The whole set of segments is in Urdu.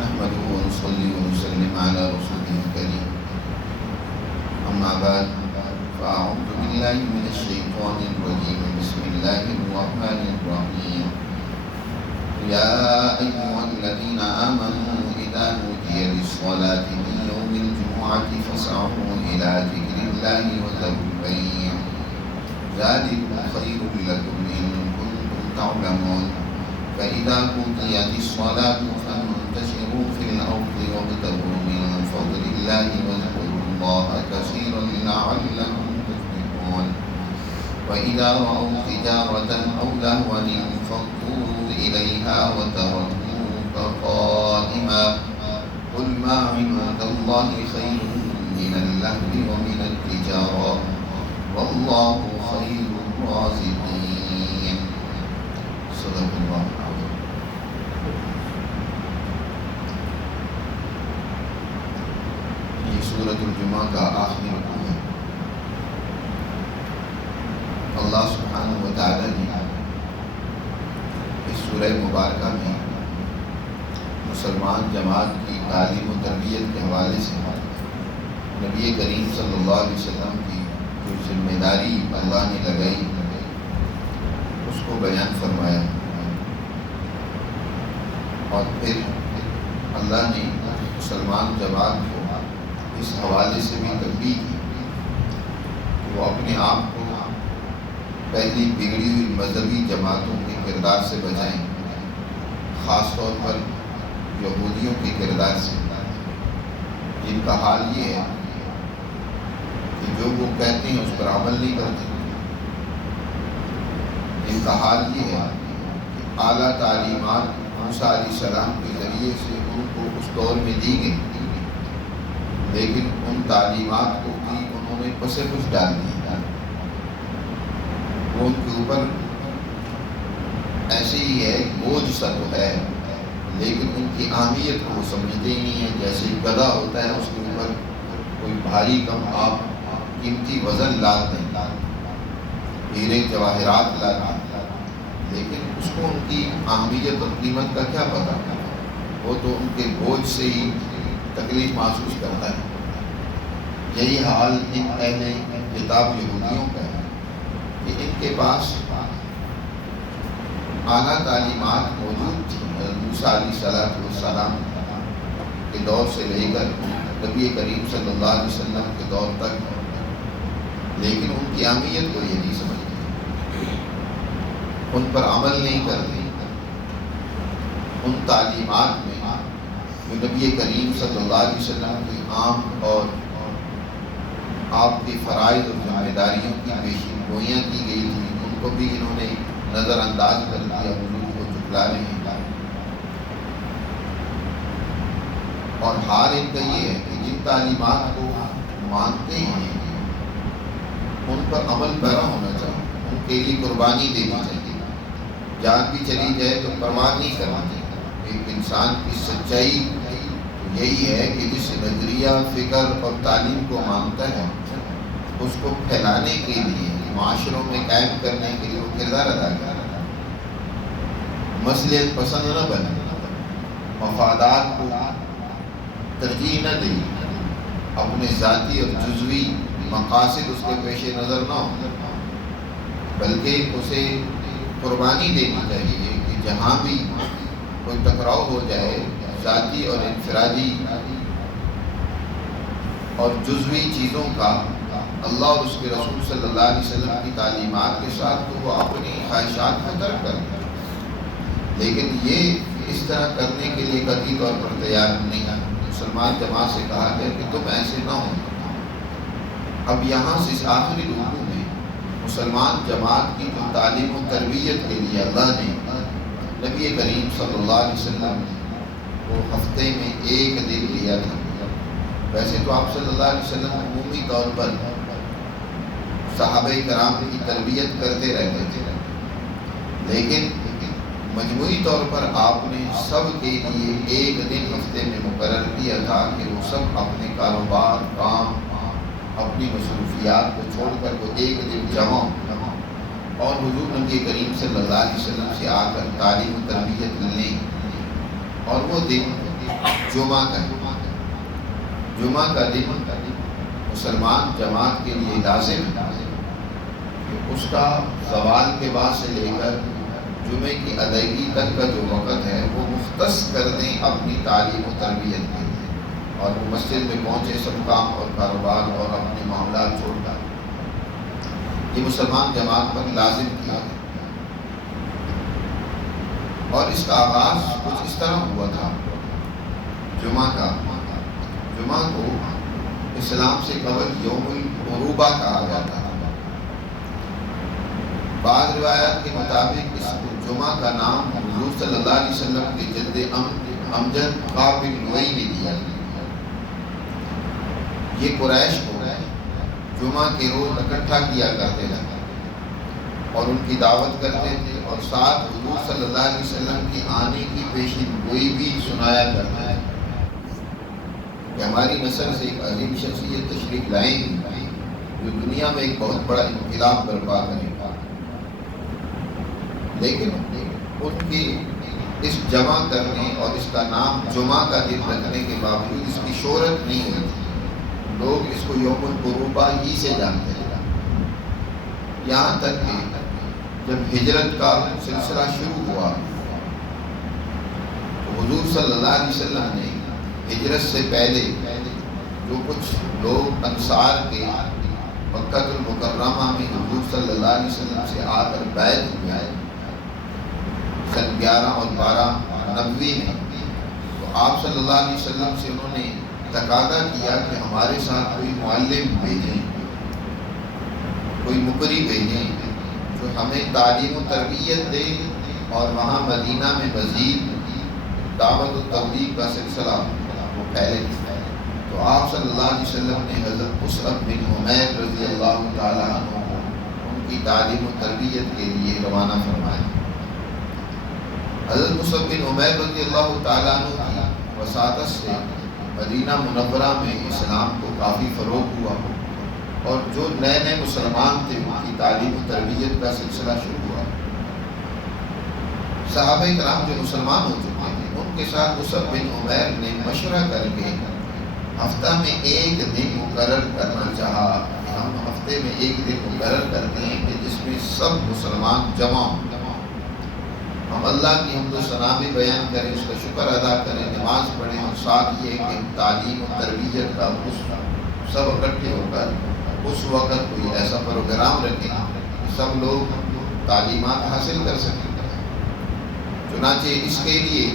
نحمده ونصلي ونسلم على رسوله الكريم أما بعد فأعوذ بالله من الشيطان الرجيم بسم الله الرحمن الرحيم يا أيها الذين آمنوا إذا نودي للصلاة من يوم الجمعة فاسعوا إلى ذكر الله وذروا البيع ذلكم خير لكم إن كنتم تعلمون فإذا قضيت الصلاة فانتشروا في الأرض وابتغوا من فضل الله واذكروا الله كثيرا لعلكم تفلحون وإذا رأوا تجارة أو لهوا انفضوا إليها وتركوك قائما قل ما عند الله خير من اللهو ومن التجارة والله خير الرازقين صدق الله العظيم. یہ سورۃ الجمعہ کا آخری رکوع ہے. اللہ سبحانہ و تعالی نے اس سورہ مبارکہ میں مسلمان جماعت کی تعلیم و تربیت کے حوالے سے نبی کریم صلی اللہ علیہ وسلم کی جو ذمہ داری اللہ نے لگائی اس کو بیان فرمایا، اور پھر اللہ نے مسلمان جماعت کو اس حوالے سے بھی تنبیہ کی کہ وہ اپنے آپ کو پہلی بگڑی ہوئی مذہبی جماعتوں کے کردار سے بچائیں، خاص طور پر یہودیوں کے کردار سے، جن کا حال یہ ہے کہ جو وہ کہتے ہیں اس پر عمل نہیں کرتے، جن کا حال یہ ہے کہ اعلیٰ تعلیمات موسیٰ علیہ السلام کے ذریعے سے ان کو اس دور میں دی گئی، لیکن ان تعلیمات کو بھی انہوں نے پس پش ڈال دی. وہ ان کے اوپر ایسے ہی ہے، بوجھ سا تو ہے، لیکن ان کی اہمیت کو وہ سمجھتے ہی نہیں ہیں. جیسے گدھا ہوتا ہے، اس کے اوپر کوئی بھاری کم آپ قیمتی وزن لاد دیں، ہیرے جواہرات لاد دیں، لیکن اس کو ان کی اہمیت اور قیمت کا کیا پتہ؟ وہ تو ان کے بوجھ سے ہی تکلیف محسوس کرتا ہے. یہی حال ان اہل کتاب یہودیوں کا ہے کہ ان کے پاس اعلیٰ تعلیمات موجود تھیں موسیٰ علیہ السلام کے دور سے لے کر نبی کریم صلی اللہ علیہ وسلم کے دور تک، لیکن ان کی اہمیت کو یہ نہیں سمجھتے، ان پر عمل نہیں کرتے. ان تعلیمات میں جو نبی کریم صلی اللہ علیہ وسلم کی عام اور آپ کے فرائض اور ذمہ داریوں کی پیشین گوئیاں کی گئی تھیں، ان کو بھی انہوں نے نظر انداز کر دیا، حضور کو جھٹلا رہے ہیں. اور حال ان کا یہ ہے کہ جن تعلیمات کو مانتے ہیں ان پر عمل پیرا ہونا چاہیے، ان کے لیے قربانی دینی چاہیے، جان بھی چلی جائے تو پرواہ نہیں کرنا چاہیے. ایک انسان کی سچائی یہی ہے کہ جس نظریہ، فکر اور تعلیم کو مانتا ہے اس کو پھیلانے کے لیے، معاشروں میں قائم کرنے کے لیے وہ کردار ادا کرتا ہے. مصلحت پسند نہ بنے، مفادات کو ترجیح نہ دے، اپنے ذاتی اور جزوی مقاصد اس کے پیش نظر نہ ہو، بلکہ اسے قربانی دینی چاہیے کہ جہاں بھی کوئی ٹکراؤ ہو جائے ذاتی اور انفرادی اور جزوی چیزوں کا اللہ اور اس کے رسول صلی اللہ علیہ وسلم کی تعلیمات کے ساتھ، تو وہ اپنی خواہشات کو ترک کر دیں. لیکن یہ اس طرح کرنے کے لیے قطعی طور پر تیار نہیں ہے. مسلمان جماعت سے کہا گیا کہ تم ایسے نہ ہو. اب یہاں سے اس آخری رکوع میں مسلمان جماعت کی جو تعلیم و تربیت کے لیے اللہ نے نبی کریم صلی اللہ علیہ وسلم کو ہفتے میں ایک دن لیا تھا. ویسے تو آپ صلی اللہ علیہ وسلم عمومی طور پر صحابہ کرام کی تربیت کرتے رہتے تھے، لیکن مجموعی طور پر آپ نے سب کے لیے ایک دن ہفتے میں مقرر کیا تھا کہ وہ سب اپنے کاروبار، کام، اپنی مصروفیات کو چھوڑ کر وہ ایک دن جمع اور حضور نبی کریم صلی اللہ علیہ وسلم سے آ کر تعلیم و تربیت لیں. اور وہ دن جمعہ کا جمعہ کا دن مسلمان جماعت کے لیے لازم ہے کہ اس کا زوال کے بعد سے لے کر جمعے کی ادائیگی تک کا جو وقت ہے وہ مختص کر دیں اپنی تعلیم و تربیت کے لیے، اور وہ مسجد میں پہنچے سب کام اور کاروبار اور اپنے معاملات چھوڑ کر۔ یہ مسلمان جماعت پر لازم کیا ہے، اور اس کا آغاز کچھ اس طرح ہوا تھا۔ جمعہ کو اسلام سے قبل یوم العروبہ کہا جاتا ہے۔ بعض روایات کے مطابق اس جمعہ کا نام حضور صلی اللہ علیہ وسلم کے جد امجد کعب بن لؤی نے دیا۔ یہ قریش کو جمعہ کے روز اکٹھا کیا کرتے تھے اور ان کی دعوت کرتے تھے، اور ساتھ حضور صلی اللہ علیہ وسلم کی آنے کی پیشین گوئی بھی سنایا کرتے تھے کہ ہماری نسل سے ایک عظیم شخصیت تشریف لائیں گی جو دنیا میں ایک بہت بڑا انقلاب برپا کرے گا۔ لیکن ان کی اس جمع کرنے اور اس کا نام جمعہ کا دن رکھنے کے باوجود اس کی شہرت نہیں ہوئی تھی۔ لوگ اس کو یوم العروبہ ہی سے جانتے تھے، یہاں تک کہ جب ہجرت کا سلسلہ شروع ہوا تو حضور صلی اللہ علیہ وسلم نے ہجرت سے پہلے جو کچھ لوگ انصار کے مکہ المکرمہ میں حضور صلی اللہ علیہ وسلم سے آ کر بیعت ہوئے سن 11 اور 12 میں، تو آپ صلی اللہ علیہ وسلم سے انہوں نے تقاضا کیا کہ ہمارے ساتھ کوئی معلم بھیجیں، کوئی مقری بھیجیں جو ہمیں تعلیم و تربیت دے، اور وہاں مدینہ میں مزید دعوت و تبلیغ کا سلسلہ وہ پھیلے۔ تو آپ صلی اللہ علیہ وسلم نے حضرت مصعب بن عمیر رضی اللہ تعالیٰ عنہ کو ان کی تعلیم و تربیت کے لیے روانہ فرمایا۔ حضرت مصعب بن عمیر رضی اللہ تعالیٰ عنہ کی وساطت سے مدینہ منورہ میں اسلام کو کافی فروغ ہوا، اور جو نئے مسلمان تھے ان کی تعلیم و تربیت کا سلسلہ شروع ہوا۔ صحابہ کرام جو مسلمان ہو چکے تھے ان کے ساتھ مصعب بن عمیر نے مشورہ کر کے ہفتہ میں ایک دن مقرر کرنا چاہا کہ ہم ہفتے میں ایک دن مقرر کرتے ہیں کہ جس میں سب مسلمان جمع ہوں، ہم اللہ کی حمد و ثنا بھی بیان کریں، اس کا شکر ادا کریں، نماز پڑھیں، اور ساتھ یہ کہ تعلیم و تربیت کا سب اکٹھے ہو کر اس وقت کوئی ایسا پروگرام رکھیں کہ سب لوگ تعلیمات حاصل کر سکیں۔ چنانچہ اس کے لیے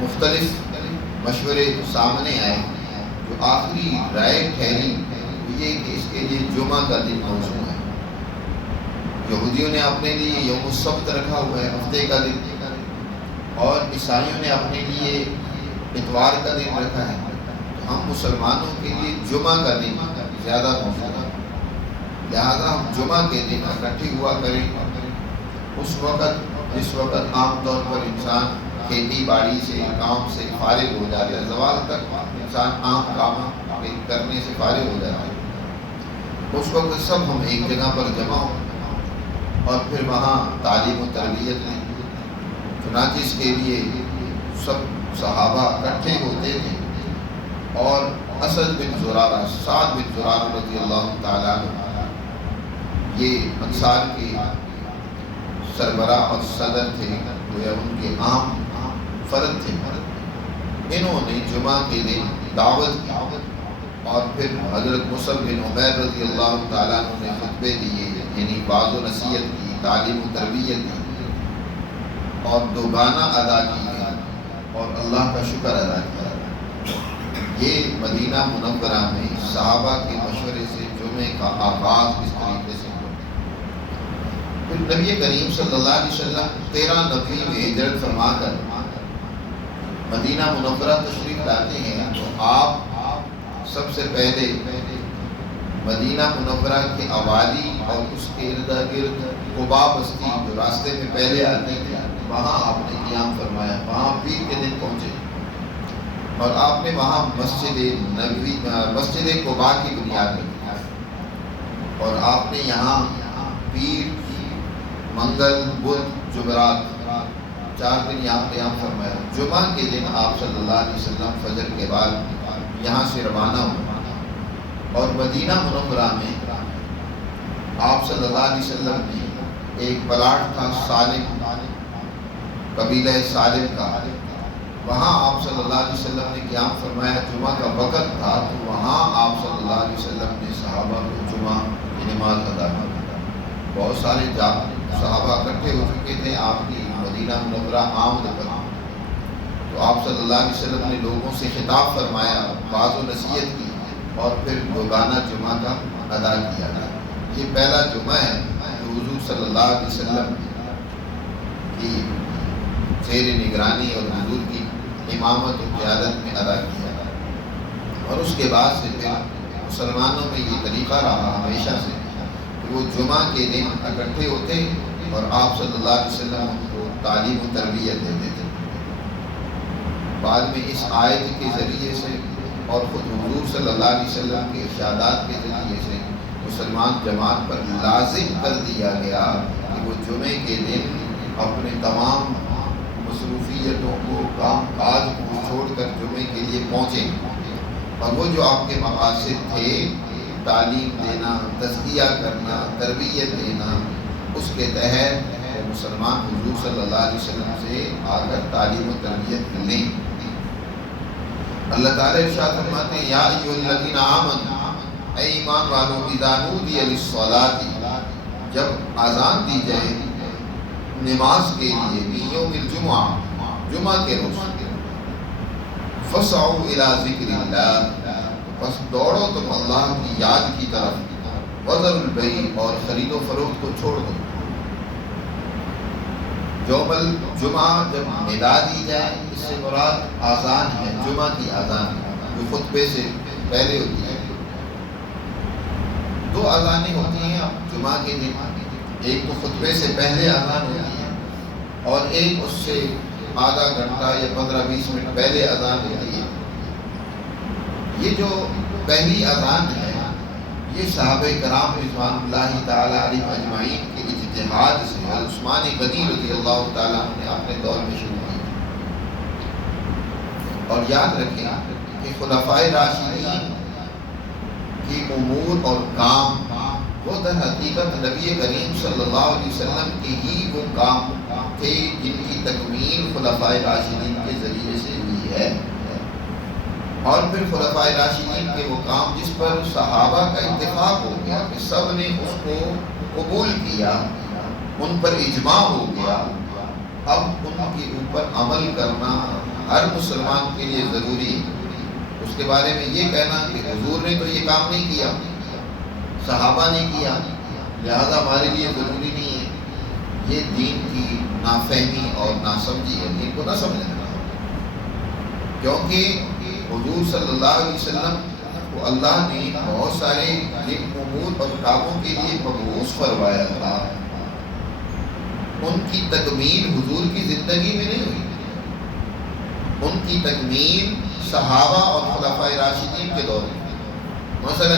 مختلف مشورے سامنے آئے، جو آخری رائے ٹھہری وہ یہ کہ اس کے لیے جمعہ کا دن موزوں ہے۔ یہودیوں نے اپنے لیے یوم السبت رکھا ہوا ہے، ہفتے کا دن، اور عیسائیوں نے اپنے لیے اتوار کا دن رکھا ہے۔ تو ہم مسلمانوں کے لیے جمعہ کا دن زیادہ موزوں ہے، لہذا ہم جمعہ کے دن اکٹھے ہوا کریں۔ اس وقت جس وقت عام طور پر انسان کھیتی باڑی سے کام سے فارغ ہو جاتا ہے، زوال تک انسان عام کام کرنے سے فارغ ہو جاتا ہے، اس وقت سب ہم ایک جگہ پر جمع ہوں اور پھر وہاں تعلیم و تربیت لیں۔ چنانچہ اس کے لیے سب صحابہ اکٹھے ہوتے تھے، اور اسد بن زرارہ، سعد بن زرارہ رضی اللہ تعالیٰ عنہ، یہ انصار کے سربراہ اور صدر تھے، گویا ان کے عام فرد تھے۔ انہوں نے جمعہ کے دن دعوت کی، اور پھر حضرت مصعب بن عمیر رضی اللہ تعالیٰ عنہ نے خطبے دیے، یعنی وعظ و نصیحت کی، تعلیم و تربیت کی، اور دو گانا ادا کیا اور اللہ کا شکر ادا کیا۔ یہ مدینہ منورہ میں صحابہ کے مشورے سے جمعے کا آغاز اس طریقے سے ہوا۔ پھر نبی کریم صلی اللہ علیہ وسلم 13 میں ہجرت فرما کر مدینہ منورہ تشریف لاتے ہیں، تو آپ سب سے پہلے مدینہ منورہ کے اوالی اور اس کے ارد گرد قباء بستی جو راستے میں پہلے آتے تھے وہاں آپ نے قیام فرمایا، وہاں پیر کے دن پہنچے، اور آپ نے وہاں مسجد قباء کی بنیاد رکھی، اور آپ نے یہاں پیر، منگل، بدھ، جمعرات 4 دن یہاں قیام فرمایا۔ جمعہ کے دن آپ صلی اللہ علیہ وسلم فجر کے بعد یہاں سے روانہ ہوئے اور مدینہ منورہ میں آپ صلی اللہ علیہ وسلم نے ایک پلاٹ تھا سالم، قبیلہ سالم کا، وہاں آپ صلی اللہ علیہ وسلم نے قیام فرمایا۔ جمعہ کا وقت تھا تو وہاں آپ صلی اللہ علیہ وسلم نے صحابہ کو جمعہ کی نماز ادا کی۔ بہت سارے صحابہ اکٹھے ہو چکے تھے آپ کی مدینہ منورہ آمد پر، تو آپ صلی اللہ علیہ وسلم نے لوگوں سے خطاب فرمایا، واعظ و نصیحت کی اور پھر روزانہ جمعہ کا ادا کیا۔ یہ پہلا جمعہ ہے جو حضور صلی اللہ علیہ وسلم کی زیر نگرانی اور حضور کی امامت و قیادت میں ادا کیا، اور اس کے بعد سے پھر مسلمانوں میں یہ طریقہ رہا ہمیشہ سے کہ وہ جمعہ کے دن اکٹھے ہوتے اور آپ صلی اللہ علیہ وسلم ان کو تعلیم و تربیت دیتے تھے۔ بعد میں اس آیت کے ذریعے سے اور خود حضور صلی اللہ علیہ وسلم کے ارشادات کے ذریعے سے مسلمان جماعت پر لازم کر دیا گیا کہ وہ جمعے کے دن اپنے تمام مصروفیتوں کو، کام کاج کو چھوڑ کر جمعے کے لیے پہنچیں، اور وہ جو آپ کے مقاصد تھے، تعلیم دینا، تزکیہ کرنا، تربیت دینا، اس کے تحت مسلمان حضور صلی اللہ علیہ وسلم سے آ کر تعلیم و تربیت لیں۔ اللہ تعالیٰ ارشاد فرماتے ہیں، یا ایھا الذین آمنوا، اے ایمان والو، اذا نودی للصلاۃ، جب اذان دی جائے نماز کے لیے، من یوم الجمعہ، جمعہ کے روز، فسعوا الی ذکر اللہ، بس دوڑو تم اللہ کی یاد کی طرف، وذروا البیع، اور خرید و فروخت کو چھوڑ دو۔ یوم الجمعہ جب ندا دی جائے، اس سے مراد اذان ہے، جمعہ کی اذان جو خطبے سے پہلے ہوتی ہے۔ 2 اذانیں ہوتی ہیں جمعہ کے دن، ایک تو خطبے سے پہلے اذان ہوتی ہے اور ایک اس سے آدھا گھنٹہ یا 15-20 منٹ پہلے اذان ہوتی ہے۔ یہ جو پہلی اذان ہے، یہ صحابہ کرام رضوان اللہ تعالیٰ علیہم اجمعین کے اجتہاد سے عثمان غنی رضی اللہ تعالیٰ نے اپنے دور میں شروع کی، اور یاد رکھیں کہ خلفائے راشدین کی امور اور کام وہ در حقیقت نبی کریم صلی اللہ علیہ وسلم کے ہی وہ کام تھے جن کی تکمیل خلفائے راشدین کے ذریعے سے ہوئی ہے، اور پھر خلفائے راشدین کے وہ کام جس پر صحابہ کا اتفاق ہو گیا کہ سب نے اس کو قبول کیا، ان پر اجماع ہو گیا، اب ان کے اوپر عمل کرنا ہر مسلمان کے لیے ضروری ہے۔ اس کے بارے میں یہ کہنا کہ حضور نے تو یہ کام نہیں کیا، صحابہ نے کیا، لہذا ہمارے لیے ضروری نہیں ہے، یہ دین کی نافہمی اور ناسمجھی ہے، دین کو نہ سمجھنا۔ کیونکہ حضور صلی اللہ علیہ وسلم کو اللہ نے بہت سارے جن امور اور کاموں کے لیے مبعوث فرمایا تھا، ان کی تکمیل حضور کی زندگی میں نہیں ہوئی، ان کی تکمیل صحابہ اور خلفائے راشدین کے دور میں۔ مثلا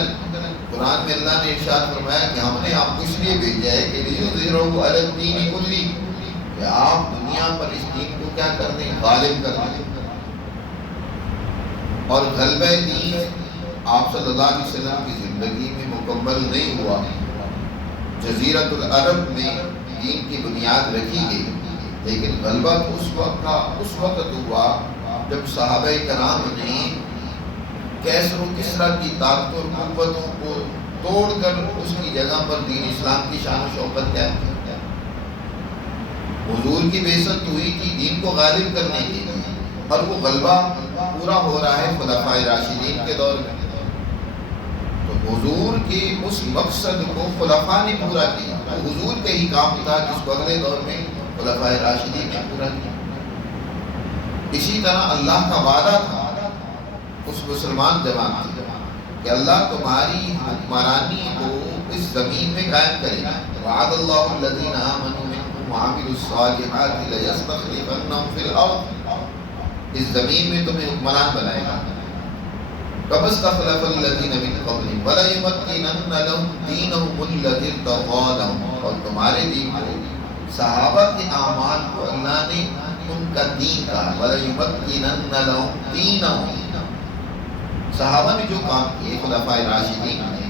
قرآن میں اللہ نے ارشاد فرمایا کہ ہم نے آپ کو اس لیے بھیجا ہے کہ لیظہرہ علی الدین کلہ، کہ آپ دنیا پر اس دین کو کیا کر دیں، غالب کر دیں۔ اور غلبہ دین آپ صلی اللہ علیہ وسلم کی زندگی میں مکمل نہیں ہوا، جزیرۃ العرب میں دین کی بنیاد رکھی گئی، لیکن غلبہ تو اس وقت ہوا جب صحابہ کرام نے کیسر و کسریٰ کی طاقت اور قوتوں کو توڑ کر اس کی جگہ پر دین اسلام کی شان و شوکت قائم کی۔ حضور کی بعثت ہوئی تھی دین کو غالب کرنے کے لیے، اور وہ غلبہ پورا ہو رہا ہے خلفائے راشدین کے دور میں۔ تو حضور کے اس مقصد کو خلفاء نے پورا کیا، تو حضور کا ہی کام تھا جس کو اگلے دور میں خلفائے راشدین نے پورا کیا۔ اسی طرح اللہ کا وعدہ تھا اس مسلمان جماعت سے کہ اللہ تمہاری حکمرانی کو اس زمین میں قائم کرے گا۔ وعد اللہ الذین آمنوا منکم وعملوا الصالحات لیستخلفنہم فی الارض، اس زمین میں تمہیں حکمران بنائے گا۔ کما استخلف الذین من قبلہم وليمكنن لهم دینہم الذی ارتضی لهم، اور تمہارے دین کو، صحابہ کے اعمال کو اللہ نے کا دین کا وَلَيُمَكِّنَنَّ لَهُمْ دِينَهُمْ، صحابہ نے جو کام کیے خلفائے راشدین نے،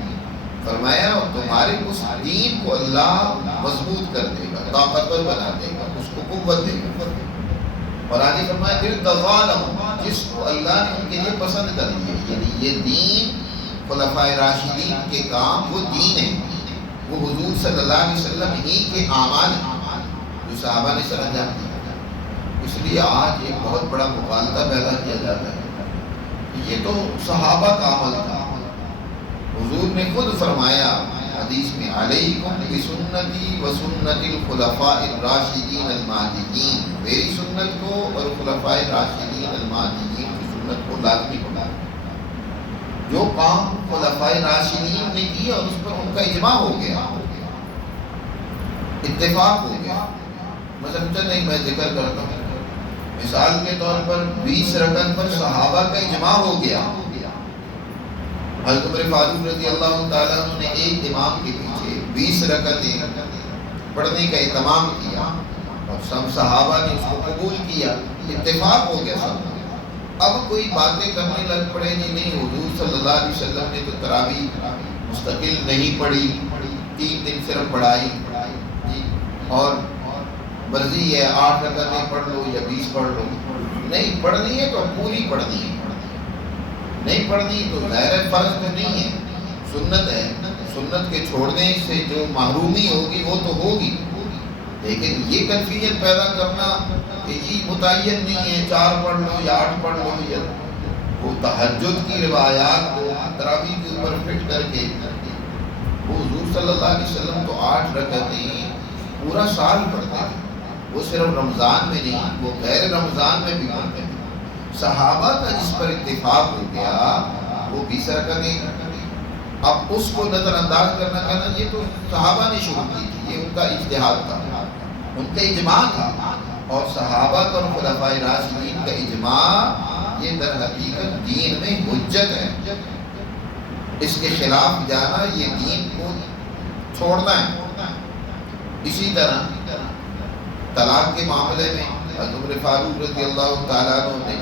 فرمایا تمہارے اس دین کو اللہ مضبوط کر دے گا، طاقتور بنا دے گا، اس کو قوت دے گا۔ اور آگے فرمایا ارتضیٰ لَهُمْ، جس کو اللہ نے ان کے لیے پسند کر دیا، یعنی یہ دین خلفائے راشدین کے کام وہ دین ہے، وہ حضور صلی اللہ علیہ وسلم ہی کے اعمال ہیں جو صحابہ نے سر انجام دیا۔ اس لیے آج ایک بہت بڑا مغالطہ پیدا کیا جاتا ہے کہ یہ تو صحابہ کا عمل تھا۔ حضور نے خود فرمایا حدیث میں علیکم بسنتی و سنت الخلفاء الراشدین المہدیین، میری سنت کو اور خلفاء راشدین المہدیین کی سنت کو لازمی بنا۔ جو کام خلفاء راشدین نے کیا اور اس پر ان کا اجماع ہو گیا، اتفاق ہو گیا۔ مثلا چند ایک میں ذکر کرتا ہوں، مثال کے طور پر 20 رکعت پر صحابہ کا اجماع ہو گیا۔ حضرت عمر فاروق رضی اللہ تعالیٰ عنہ نے ایک امام کے پیچھے 20 رکعتیں پڑھنے کا اہتمام کیا اور سب صحابہ نے اس کو قبول کیا، اتفاق ہو گیا سب۔ اب کوئی باتیں کرنے لگ پڑے جی نہیں حضور صلی اللہ علیہ وسلم نے تو تراویح مستقل نہیں پڑھی، 3 دن صرف پڑھائی جی، اور مرضی ہے 8 رکعتیں پڑھ لو یا 20 پڑھ لو، نہیں پڑھنی ہے تو پوری پڑھنی ہے، نہیں پڑھنی تو ظاہر فرض تو نہیں ہے، سنت ہے، سنت کے چھوڑنے سے جو محرومی ہوگی وہ تو ہوگی، لیکن یہ کنفیوژن پیدا کرنا کہ جی متعین نہیں ہے 4 پڑھ لو یا 8 پڑھ لو، یا وہ تہجد کی روایات کو تراویح کے اوپر فٹ کر کے، وہ حضور صلی اللہ علیہ وسلم تو 8 رکعتیں پورا سال پڑھتے تھے، وہ صرف رمضان میں نہیں وہ غیر رمضان میں بھی پڑھتے تھے۔ صحابہ کا جس پر اتفاق ہو گیا وہ 20 رکعتیں، اب اس کو نظر انداز کرنا کہنا یہ تو صحابہ نے شروع کی تھی، یہ ان کا اجتہاد تھا، ان کا اجماع تھا، اور صحابہ کا اور خلفائے راشدین کا اجماع یہ در حقیقت دین میں حجت ہے، اس کے خلاف جانا یہ دین کو چھوڑنا ہے۔ اسی طرح طلاق کے معاملے میں حضرت عمر فاروق رضی اللہ تعالیٰ عنہ نے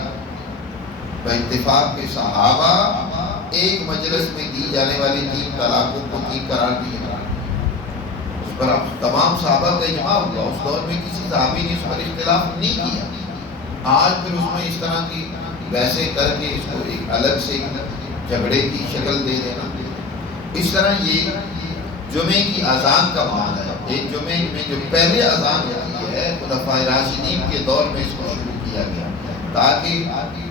اتفاق کے صحابہ ایک مجلس میں دی جانے والی 3 طلاقوں کو 3 قرار دیا، اس پر اب تمام صحابہ کا اجماع ہوا، اس دور میں کسی صحابی نے اس پر اختلاف نہیں کیا۔ آج پھر اس میں اس طرح کی ویسے کر کے اس کو ایک الگ سے جھگڑے کی شکل دے دینا، اس طرح یہ جمعے کی اذان کا معاملہ ہے، ایک جمعے میں جو پہلے اذان ہوتی ہے خلفائے راشدین کے دور میں اس کو شروع کیا گیا تاکہ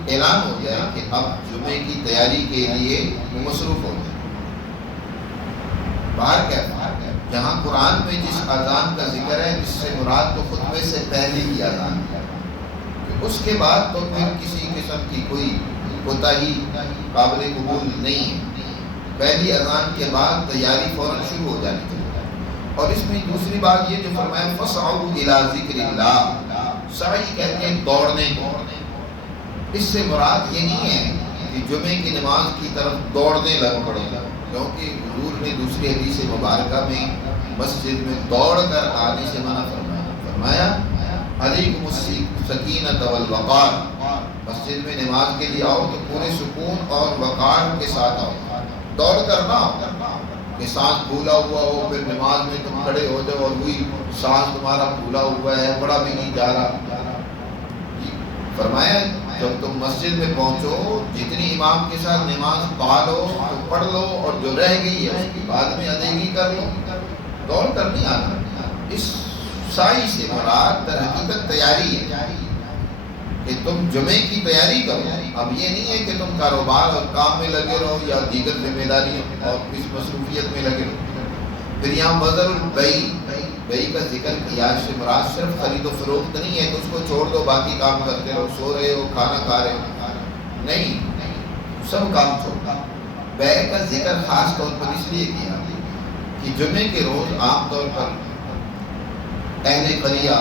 اعلان ہو جائے کہ اب جمعے کی تیاری کے لیے مصروف ہو جائے۔ باہر کیا جہاں قرآن میں جس اذان کا ذکر ہے اس سے مراد تو خطبے سے پہلے کی اذان ہے، اس کے بعد تو پھر کسی قسم کی کوئی کوتاہی قابل قبول نہیں ہے، پہلی اذان کے بعد تیاری فوراً شروع ہو جانی چاہیے۔ اور اس میں دوسری بات یہ جو فرمایا فَاسْعَوْا إِلَىٰ ذِكْرِ اللَّهِ، سعی کہتے ہیں دوڑنے کو، اس سے مراد یہ نہیں ہے کہ جمعے کی نماز کی طرف دوڑنے لگ پڑے، کیونکہ حضور نے دوسری حدیث مبارکہ میں مسجد میں دوڑ کر آنے سے منع فرمایا علیکم السکینۃ والوقار، مسجد میں نماز کے لیے آؤ تو پورے سکون اور وقار کے ساتھ آؤ، دوڑ کر نہ آؤ کہ سانس پھولا ہوا ہو پھر نماز میں تم کھڑے ہو جاؤ اور وہی سانس تمہارا پھولا ہوا ہے پڑھا بھی نہیں جا رہا۔ فرمایا جب تم مسجد میں پہنچو جتنی امام کے ساتھ نماز پڑھ لو تو پڑھ لو، اور جو رہ گئی ہے اس کی بعد میں ادائیگی کر لو، دوڑ کر نہیں آنا۔ اس سائی سے مراد در حقیقت تیاری ہے کہ تم جمعے کی تیاری کرو، اب یہ نہیں ہے کہ تم کاروبار اور کام میں لگے رہو یا دیگر ذمہ داریوں اور اس مصروفیت میں لگے رہو۔ پھر یہاں بذر البیع کا ذکر کیا، اس سے مراد صرف خرید و فروخت نہیں ہے کہ اس کو چھوڑ دو باقی کام کرتے رہو، سو رہے ہو کھانا کھا رہے ہو، نہیں، سب کام چھوڑ۔ بیع کا ذکر خاص طور پر اس لیے کیا کہ جمعے کے روز عام طور پر اہل قریہ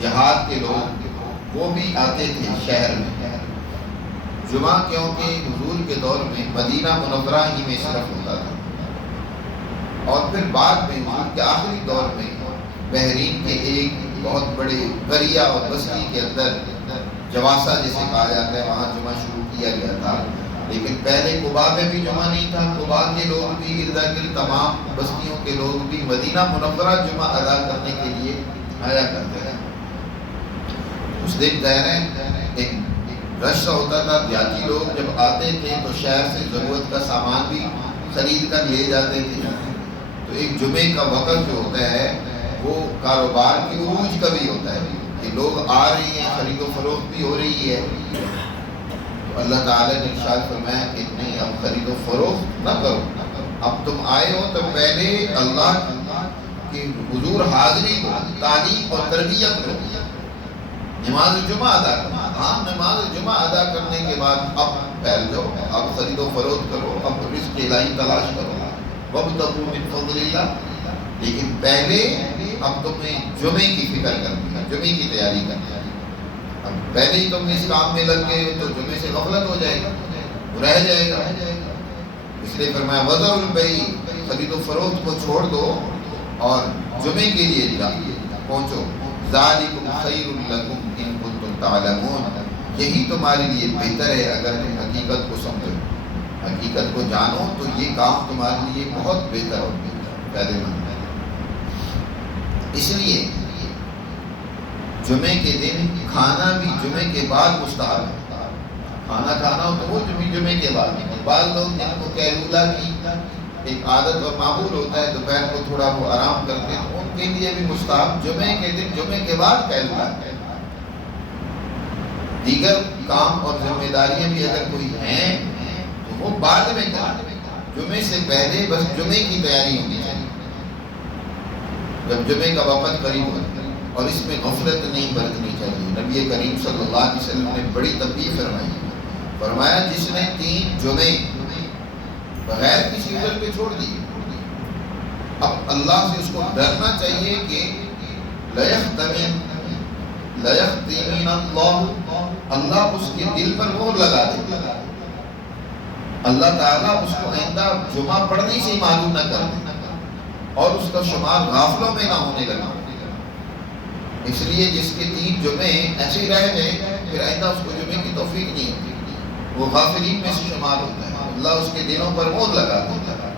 جہاد کے لوگ وہ بھی آتے تھے شہر میں، جمعہ کیونکہ حضور کے دور میں مدینہ منورہ ہی میں صرف ہوتا تھا، اور پھر بعد میں حضور کے آخری دور میں بحرین کے ایک بہت بڑے قریہ اور بستی کے اندر جواسا جسے کہا جاتا ہے وہاں جمعہ شروع کیا گیا تھا، لیکن پہلے قباء میں بھی جمعہ نہیں تھا۔ قباء کے لوگ بھی، ارد گرد تمام بستیوں کے لوگ بھی مدینہ منورہ جمعہ ادا کرنے کے لیے آیا کرتے ہیں۔ اس دن ایک رش ہوتا تھا، دیہاتی لوگ جب آتے تھے تو شہر سے ضرورت کا سامان بھی خرید کر لے جاتے تھے، تو ایک جمعے کا وقت جو ہوتا ہے وہ کاروبار کی عروج کا بھی ہوتا ہے کہ لوگ آ رہے ہیں، خرید و فروخت بھی ہو رہی ہے۔ تو اللہ تعالیٰ نے ارشاد فرمایا کہ نہیں، اب خرید و فروخت نہ کرو، اب تم آئے ہو تو پہلے اللہ کی حضور حاضری کو تعلیم اور تربیت کرو، نماز جمعہ ادا کرو۔ ہاں، نماز جمعہ ادا کرنے کے بعد اب پھیل جاؤ، اب خرید و فروخت کرو، اب رزق الہی تلاش کرو، وابتغوا من فضل اللہ، لیکن پہلے اب تمہیں جمعے کی فکر کرنی ہے، جمعے کی تیاری کرنی ہے۔ اب پہلے ہی تم اس کام میں لگ گئے تو جمعے سے غفلت ہو جائے گا، رہ جائے گا۔ اس لیے فرمایا وذروا البیع، خرید و فروخت کو چھوڑ دو اور جمعے کے لیے پہنچو۔ ذالکم خیر لکم ان کنتم تعلمون، یہی تمہارے لیے بہتر ہے اگر تم حقیقت کو سمجھو، حقیقت کو جانو تو یہ کام تمہارے لیے بہت بہتر اور فائدہ مند ہے۔ اس لیے جمعے کے دن کھانا بھی جمعے کے بعد مستحب ہے۔ کھانا کھانا ہو تو وہ جمعے کے بعد۔ بعض لوگ جن کو قیلولہ کی ایک عادت اور معمول ہوتا ہے، دوپہر کو تھوڑا وہ آرام کرتے ہیں، ان کے لیے بھی مستحب جمعے کے دن، جمعے کے بعد قیلولہ ہے۔ دیگر کام اور ذمہ داریاں بھی اگر کوئی ہیں تو وہ بعد میں کریں، جمعے سے پہلے بس جمعے کی تیاری ہونی چاہیے۔ جب جمعے کا وقت قریب ہو اور اس میں غفلت نہیں برتنی چاہیے۔ نبی کریم صلی اللہ علیہ وسلم نے بڑی تنبیہ فرمائی، فرمایا جس نے 3 جمعے بغیر کسی عذر کے چھوڑ دیے، اب اللہ سے اس کو ڈرنا چاہیے کہ لَيَخْتِمِنَ اللَّهُ، اللہ اس کے دل پر مہر لگا دے، اللہ تعالیٰ اس کو آئندہ جمعہ پڑھنے سے معلوم نہ کر دے اور اس کا شمار غافلوں میں نہ ہونے لگا۔ اس لیے جس کے 3 جمعے ایسے ہی رہ گئے پھر آئندہ اس کو جمعے کی توفیق نہیں ہوتی، وہ غافلین میں سے شمار ہوتا ہے، اللہ اس کے دلوں پر مہر لگا دیتا ہے۔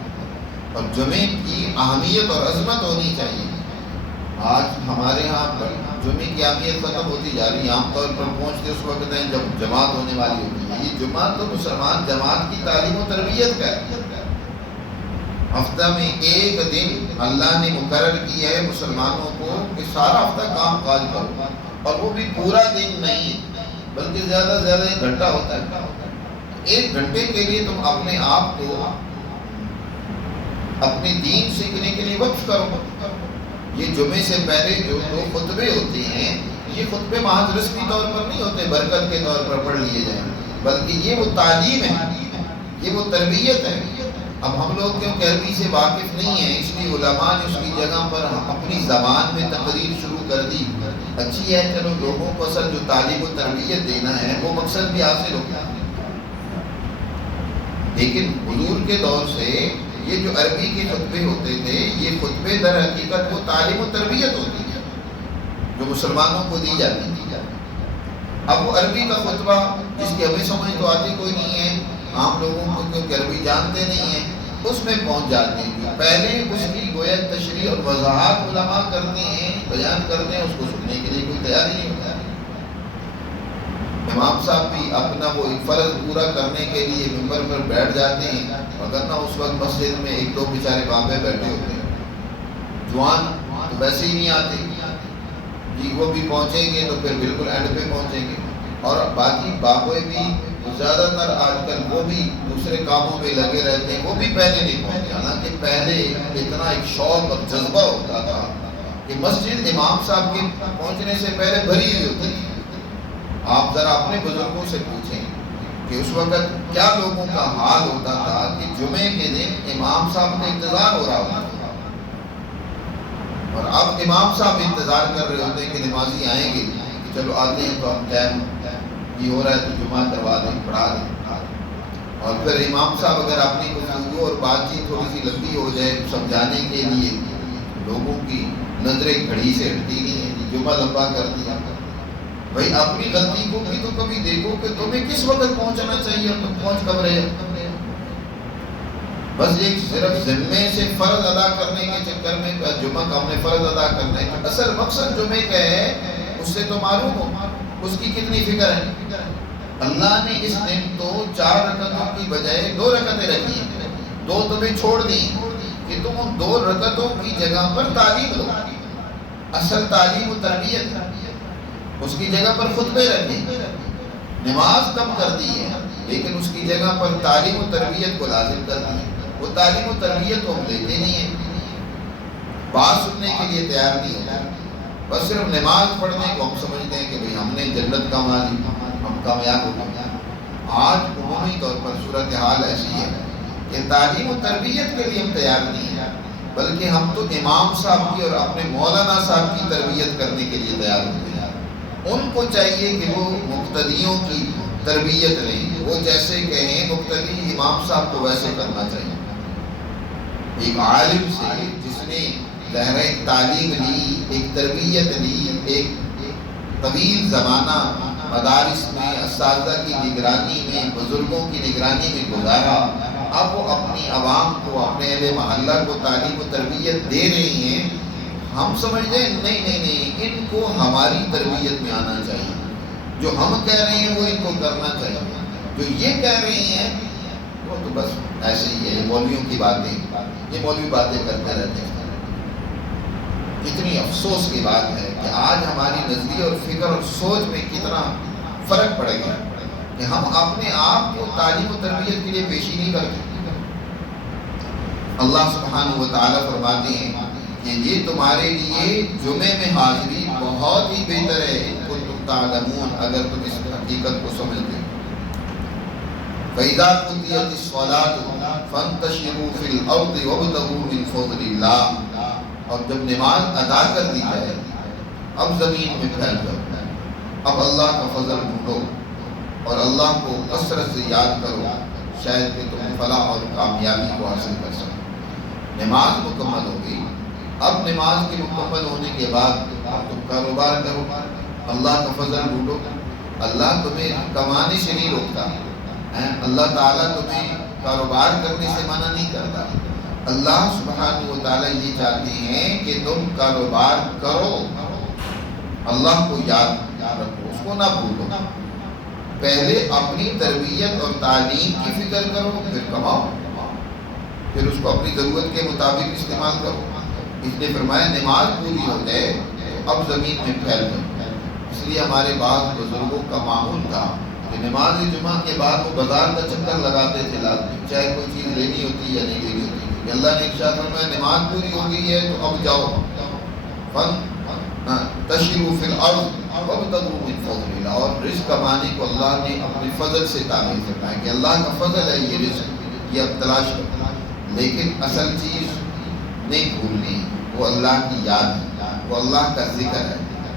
اور جمعے کی اہمیت اور عظمت ہونی چاہیے۔ آج ہمارے ہاں پر جمعے کی اہمیت ختم ہوتی جا رہی ہے، عام طور پر پہنچتے اس وقت ہیں جب جماعت ہونے والی ہوتی ہے۔ یہ جمعہ تو مسلمان جماعت کی تعلیم و تربیت کا ہے۔ ہفتہ میں ایک دن اللہ نے مقرر کیا ہے مسلمانوں کو کہ سارا ہفتہ کام کاج کرو، اور وہ بھی پورا دن نہیں بلکہ زیادہ سے زیادہ 1 گھنٹہ ہوتا ہے۔ 1 گھنٹے کے لیے تم اپنے آپ کو اپنے دین سیکھنے کے لیے وقف کرو۔ یہ جمعے سے پہلے جو 2 خطبے ہوتے ہیں، یہ خطبے محض رسمی طور پر نہیں ہوتے برکت کے طور پر پڑھ لیے جائیں، بلکہ یہ وہ تعلیم ہے، یہ وہ تربیت ہے۔ اب ہم لوگ کیونکہ عربی سے واقف نہیں ہیں، اس لیے علماء نے اس کی جگہ پر اپنی زبان میں تقریر شروع کر دی۔ اچھی ہے، چلو لوگوں کو اصل جو تعلیم و تربیت دینا ہے وہ مقصد بھی حاصل ہو گیا۔ لیکن حضور کے دور سے یہ جو عربی کے خطبے ہوتے تھے، یہ خطبے در حقیقت وہ تعلیم و تربیت ہوتی ہے جو مسلمانوں کو دی جاتی تھی۔ اب وہ عربی کا خطبہ جس کی ہمیں سمجھ تو آتی کوئی نہیں ہے، عام لوگوں کو کیونکہ عربی جانتے نہیں ہیں، اس میں پہنچ جاتے ہیں۔ پہلے اس کی گویا تشریح اور وضاحت علماء کرتے ہیں، بیان کرتے ہیں، اس کو سننے کے لیے کوئی تیاری نہیں ہوتا۔ امام صاحب بھی اپنا وہ فرض پورا کرنے کے لیے ممبر پر بیٹھ جاتے ہیں، وگرنہ اس وقت مسجد میں 1-2 بیچارے بابے بیٹھے ہوتے ہیں، جوان تو ویسے ہی نہیں آتے جی، وہ بھی پہنچیں گے تو پھر بالکل اینڈ پہ پہنچیں گے، اور باقی بابے بھی زیادہ تر آج کل وہ بھی دوسرے کاموں میں لگے رہتے ہیں، وہ بھی پہلے نہیں پہنچے۔ حالانکہ پہلے اتنا ایک شوق اور جذبہ ہوتا تھا کہ مسجد امام صاحب کے پہنچنے سے پہلے بھری ہوئی ہوتی تھی۔ آپ ذرا اپنے بزرگوں سے پوچھیں کہ اس وقت کیا لوگوں کا حال ہوتا تھا کہ جمعے کے دن امام صاحب کا انتظار ہو رہا ہوتا تھا، اور اب امام صاحب انتظار کر رہے ہوتے ہیں کہ نمازی آئیں گے کہ چلو آتے ہیں تو ہم ٹائم یہ ہو رہا ہے تو جمعہ کروا دیں، پڑھا دیں۔ اور پھر امام صاحب اگر اپنی گفتگو اور بات چیت تھوڑی سی لمبی ہو جائے سمجھانے کے لیے، لوگوں کی نظریں گھڑی سے ہٹتی نہیں ہیں، جمعہ لمبا کر دیا. بھائی اپنی غلطی کو بھی تو کبھی دیکھو کہ تمہیں کس وقت پہنچنا چاہیے اور تم پہنچ کب رہے. بس ایک صرف ذمے سے فرض ادا کرنے کے چکر میں جمعہ کا ہم نے فرض ادا کرنا ہے. اصل مقصد جمعے کا ہے اس سے تو معلوم ہو اس کی کتنی فکر ہے. اللہ نے اس دن تو 4 رکعتوں کی بجائے 2 رکعتیں رکھی ہیں. 2 تمہیں چھوڑ دی کہ تم ان 2 رکعتوں کی جگہ پر تعلیم لو. اصل تعلیم و تربیت اس کی جگہ پر خطبے رکھیں. نماز کم کر دی ہے لیکن اس کی جگہ پر تعلیم و تربیت کو لازم کر دی ہے. وہ تعلیم و تربیت کو ہم لیتے نہیں ہیں. بات سننے کے لیے تیار نہیں ہوتا. بس صرف نماز پڑھنے کو ہم سمجھتے ہیں کہ بھئی ہم نے جنت کما لی, ہم کامیاب ہو گئے. آج عمومی طور پر صورتحال ایسی ہے کہ تعلیم و تربیت کے لیے ہم تیار نہیں ہیں, بلکہ ہم تو امام صاحب کی اور اپنے مولانا صاحب کی تربیت کرنے کے لیے تیار ہوتے ہیں. ان کو چاہیے کہ وہ مقتدیوں کی تربیت لیں, وہ جیسے کہیں مقتدی امام صاحب کو ویسے کرنا چاہیے. ایک عالم سے جس نے ظاہر تعلیم لی, ایک تربیت لی, ایک طویل زمانہ مدارس میں اساتذہ کی نگرانی میں بزرگوں کی نگرانی میں گزارا, اب وہ اپنی عوام کو اپنے اہل محلہ کو تعلیم و تربیت دے رہی ہیں. ہم سمجھتے ہیں نہیں ان کو ہماری تربیت میں آنا چاہیے. جو ہم کہہ رہے ہیں وہ ان کو کرنا چاہیے. جو یہ کہہ رہے ہیں وہ تو بس ایسے ہی ہے, یہ مولویوں کی باتیں, یہ مولوی باتیں کرتے رہتے ہیں. اتنی افسوس کی بات ہے کہ آج ہماری نظریہ اور فکر اور سوچ میں کتنا فرق پڑ گیا کہ ہم اپنے آپ کو تعلیم و تربیت کے لیے پیشی نہیں کرتے. اللہ سبحانہ و تعالیٰ فرماتے ہیں کہ یہ تمہارے لیے جمعے میں حاضری بہت ہی بہتر ہے ان کو تم تعلمون, اگر تم اس حقیقت کو سمجھتے. فَإِذَا قُضِيَتِ الصَّلَاةُ فَانتَشِرُوا فِي الْأَرْضِ وَابْتَغُوا مِنْ فَضْلِ اللَّهِ. اور جب نماز ادا کر دی جائے اب زمین میں پھیل جاؤ, اب اللہ کا فضل ڈھونڈو اور اللہ کو کثرت سے یاد کرو, شاید کہ تم فلاح اور کامیابی کو حاصل کر سکو. نماز مکمل ہوگی. اب نماز کے مکمل ہونے کے بعد تم کاروبار کرو, اللہ کا فضل ڈھونڈو. اللہ تمہیں کمانے سے نہیں روکتا, اللہ تعالیٰ تمہیں کاروبار کرنے سے منع نہیں کرتا. اللہ سبحانہ و تعالیٰ یہ چاہتے ہیں کہ تم کاروبار کرو, اللہ کو یاد رکھو, اس کو نہ بھولو. پہلے اپنی تربیت اور تعلیم کی فکر کرو, پھر کماؤ, پھر اس کو اپنی ضرورت کے مطابق استعمال کرو. اس نے فرمایا نماز پوری ہو جائے تو اب زمین میں پھیل جائے. اس لیے ہمارے بعض بزرگوں کا معمول تھا کہ نماز جمعہ کے بعد وہ بازار کا چکر لگاتے تھے لازمی, چاہے کوئی چیز لینی ہوتی یا نہیں لینی ہوتی. کہ اللہ نے ارشاد فرمایا نماز پوری ہو گئی ہے تو اب جاؤ, تشریف فی الارض وابتغوا من فضل اللہ. اور رزق کمانے کو اللہ نے اپنے فضل سے تعبیر فرمایا کہ اللہ کا فضل ہے یہ رزق, یہ اب تلاش کرنا. لیکن اصل چیز نہیں بھولنی, وہ اللہ کی یاد ہے, وہ اللہ کا ذکر ہے.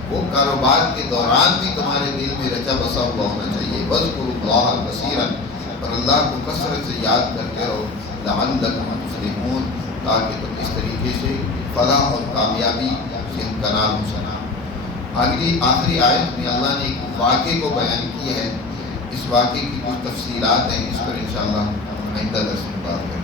وہ کاروبار کے دوران بھی تمہارے دل میں رچا بسا ہوا ہونا چاہیے. واذکروا اللہ کثیرا, اور اللہ کو کثرت سے یاد کرتے رہو. لعلکم تفلحون, تاکہ تم اس طریقے سے فلاح اور کامیابی سے ہمکنار ہو سکو. آخری آیت میں اللہ نے ایک واقعے کو بیان کیا ہے. اس واقعے کی کچھ تفصیلات ہیں, اس پر انشاءاللہ آئندہ درس میں بات کریں.